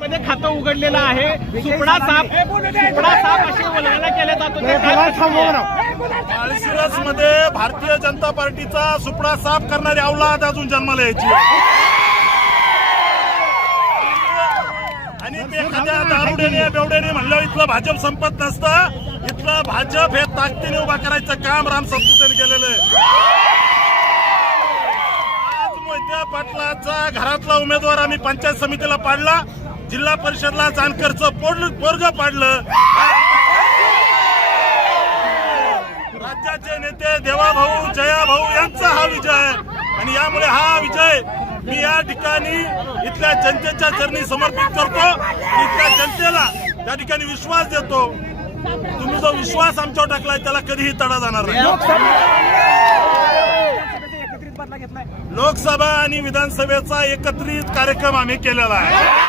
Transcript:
मध्ये खातं उघडलेलं आहे। सुपडा साप असे वल्गना केले जातो। माळशिरस मध्ये भारतीय जनता पार्टीचा सुपडा साफ करणारी अवलाद अजून जन्माला यायची आणि ते एखाद्या दारुड्याने बेवड्याने म्हणलं इथलं भाजप संपत नसतं। इथलं भाजप हे ताकदीने उभा करायचं काम राम सातपुतेने केलेलं आहे। आज मोहिते पाटलाचा घरातला उमेदवार आम्ही पंचायत समितीला पाडला, जिल्हा परिषदला जानकरचं पोरग पाडलं। राज्याचे नेते देवाभाऊ जयाभाऊ यांचा हा विजय आणि यामुळे हा विजय मी या ठिकाणी इथल्या जनतेच्या चरणी समर्पित करतो। इथल्या जनतेला त्या ठिकाणी विश्वास देतो। तुम्ही जो विश्वास आमच्यावर टाकलाय त्याला कधीही तडा जाणार नाही। लोकसभा आणि विधानसभेचा एकत्रित कार्यक्रम आम्ही केलेला आहे।